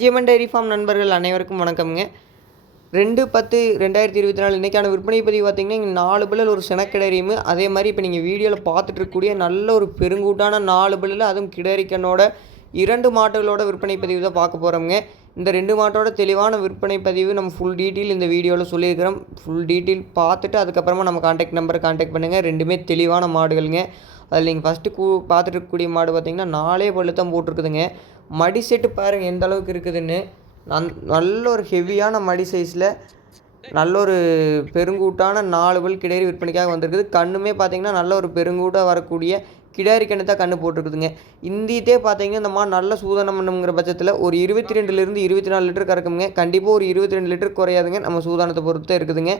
ஜிஎம்என் dairy farm நண்பர்கள் அனைவருக்கும் வணக்கம்ங்க. 2/10/2024 இன்றைக்கான விற்பனை பதிவு பார்த்திங்கன்னா, இங்கே 4 பல்லில் ஒரு செனக்கிடரியும், அதே மாதிரி இப்போ நீங்கள் வீடியோவில் பார்த்துட்டு இருக்கக்கூடிய நல்ல ஒரு பெருங்கூட்டான 4 பல்லில் அதுவும் கிடரிக்கனோட 2 மாட்டுகளோட விற்பனை பதிவு தான் பார்க்க போகிறோம்ங்க. இந்த 2 மாட்டோட தெளிவான விற்பனை பதிவு நம்ம ஃபுல் டீட்டெயில் இந்த வீடியோவில் சொல்லியிருக்கிறோம். ஃபுல் டீட்டெயில் பார்த்துட்டு அதுக்கப்புறமா நம்ம கான்டாக்ட் நம்பரை கான்டாக்ட் பண்ணுங்கள். ரெண்டுமே தெளிவான மாடுகளுங்க. அதில் நீங்கள் ஃபஸ்ட்டு பார்த்துட்டு இருக்கக்கூடிய மாடு பார்த்திங்கன்னா 4 பல்லு தான் போட்டிருக்குதுங்க. மடி செட்டு பாருங்கள் எந்த அளவுக்கு இருக்குதுன்னு. நல்ல ஒரு ஹெவியான மடி சைஸில் நல்ல ஒரு பெருங்கூட்டான 4 பல் கிடேரி விற்பனைக்காக வந்திருக்குது. கண்ணுமே பார்த்திங்கன்னா நல்ல ஒரு பெருங்கூட்டாக வரக்கூடிய கிடாரி கண்ணு தான் கண்ணு போட்டிருக்குதுங்க. இந்தியத்தே பார்த்திங்கன்னா இந்த மாதிரி நல்ல சூதானம் பண்ணுங்கிற பட்சத்தில் ஒரு 22லேருந்து 24 லிட்டர் கறக்குங்க. கண்டிப்பாக ஒரு 22 லிட்டர் குறையாதுங்க. நம்ம சூதானத்தை பொறுத்து தான் இருக்குதுங்க.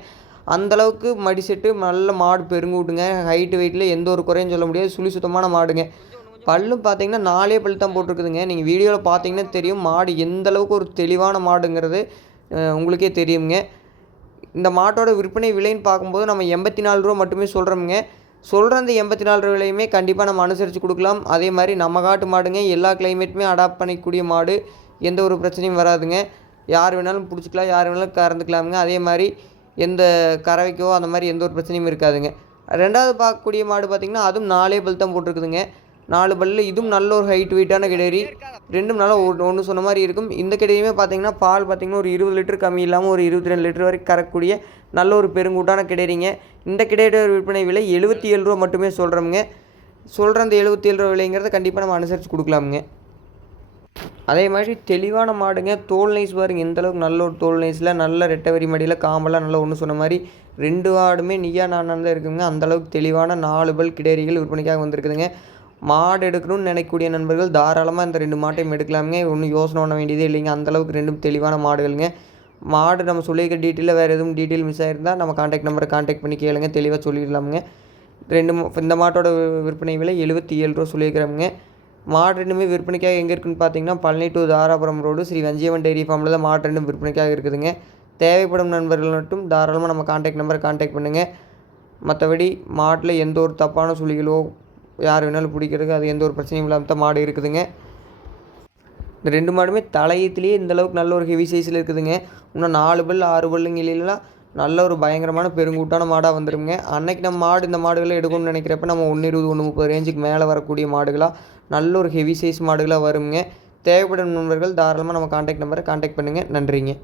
அந்தளவுக்கு மடி செட்டு நல்ல மாடு பெருங்கூட்டுங்க. ஹைட்டு வெயிட்டில் எந்த ஒரு குறையும் சொல்ல முடியாது. சுழி சுத்தமான மாடுங்க. பல்லும் பார்த்தீங்கன்னா 4 பல் தான் போட்டிருக்குதுங்க. நீங்கள் வீடியோவில் பார்த்தீங்கன்னா தெரியும் மாடு எந்த அளவுக்கு ஒரு தெளிவான மாடுங்கிறது உங்களுக்கே தெரியுங்க. இந்த மாட்டோட விற்பனை விலைன்னு பார்க்கும்போது நம்ம 84 ரூபா மட்டுமே சொல்கிறோமுங்க. சொல்கிற அந்த 84 விலையுமே கண்டிப்பாக நம்ம அனுசரித்து கொடுக்கலாம். அதே மாதிரி நம்ம காட்டு மாடுங்க, எல்லா கிளைமேட்டுமே அடாப்ட் பண்ணிக்கக்கூடிய மாடு, எந்த ஒரு பிரச்சனையும் வராதுங்க. யார் வேணாலும் பிடிச்சிக்கலாம், யார் வேணாலும் கறந்துக்கலாமுங்க. அதே மாதிரி எந்த கறவைக்கோ அந்த மாதிரி எந்த ஒரு பிரச்சனையும் இருக்காதுங்க. ரெண்டாவது பார்க்கக்கூடிய மாடு பார்த்திங்கன்னா அதுவும் 4 பல் தான் போட்டிருக்குதுங்க. 4 பல்லில் இதுவும் நல்ல ஒரு ஹைட் வெயிட்டான கிடேரி. ரெண்டும் நல்லா ஒன்று சொன்ன மாதிரி இருக்கும். இந்த கிடேரியுமே பார்த்திங்கன்னா பால் பார்த்திங்கன்னா ஒரு 20 லிட்டர் கம்மி இல்லாமல் ஒரு 22 லிட்டர் வரைக்கும் கறக்கூடிய நல்ல ஒரு பெருங்கூட்டான கிடேரிங்க. இந்த கிடேரியோட விற்பனை விலை 77 ரூபா மட்டுமே சொல்கிறோமுங்க. சொல்கிற அந்த 77 ரூபா விலைங்கிறத கண்டிப்பாக நம்ம அனுசரித்து கொடுக்கலாமுங்க. அதே மாதிரி தெளிவான மாடுங்க. தோல் நைஸ் பாருங்க எந்தளவுக்கு நல்ல ஒரு தோல் நைஸில் நல்ல ரெட்டை வரி மடியில் காம்பெல்லாம் நல்லா ஒன்று சொன்ன மாதிரி 2 ஆடுமே நீயா நானாக தான் இருக்குங்க. அந்தளவுக்கு தெளிவான 4 பல் கிடேரிகள் விற்பனைக்காக வந்திருக்குதுங்க. மாடு எடுக்கணும்னு நினைக்கக்கூடிய நண்பர்கள் தாராளமாக இந்த 2 மாட்டையும் எடுக்கலாமுங்க. ஒன்றும் யோசனை பண்ண வேண்டியதே இல்லைங்க. அந்தளவுக்கு 2 தெளிவான மாடுகளுங்க. மாடு நம்ம சொல்லியிருக்க டீட்டெயிலில் வேறு எதுவும் டீட்டெயில் மிஸ் ஆகிருந்தால் நம்ம கான்டாக்ட் நம்பரை கான்டாக்ட் பண்ணி கேளுங்க, தெளிவாக சொல்லிடலாமுங்க. இந்த மாட்டோட விற்பனை விலை 77 ரூபா சொல்லியிருக்கிறோமுங்க. மாடு ரெண்டுமே விற்பனைக்காக எங்கே இருக்குதுன்னு பார்த்தீங்கன்னா Palani to Dharapuram road Sri Vanjiyavan dairy ஃபார்மில் தான் மாடு ரெண்டும் விற்பனைக்காக இருக்குதுங்க. தேவைப்படும் நண்பர்கள் மட்டும் தாராளமாக நம்ம கான்டாக்ட் நம்பரை கான்டாக்ட் பண்ணுங்கள். மற்றபடி மாட்டில் எந்த ஒரு தப்பான சுழிகளோ யார் வேணாலும் பிடிக்கிறதுக்கு அது எந்த ஒரு பிரச்சனையும் இல்லாமல் தான் மாடு இருக்குதுங்க. இந்த 2 மாடுமே தலையத்துலேயே இந்தளவுக்கு நல்ல ஒரு ஹெவி சைஸில் இருக்குதுங்க. இன்னும் 4 பல் 6 பல்லுங்களெல்லாம் நல்ல ஒரு பயங்கரமான பெருங்கூட்டான மாடாக வந்துடுங்க. அன்னைக்கு நம்ம இந்த மாடுகளை எடுக்கணும்னு நினைக்கிறப்ப நம்ம 120 130 ரேஞ்சுக்கு மேலே வரக்கூடிய மாடுகளாக நல்ல ஒரு ஹெவி சைஸ் மாடுகளாக வருங்க. தேவைப்படும் நண்பர்கள் தாராளமாக நம்ம கான்டாக்ட் நம்பரை கான்டாக்ட் பண்ணுங்கள். நன்றிங்க.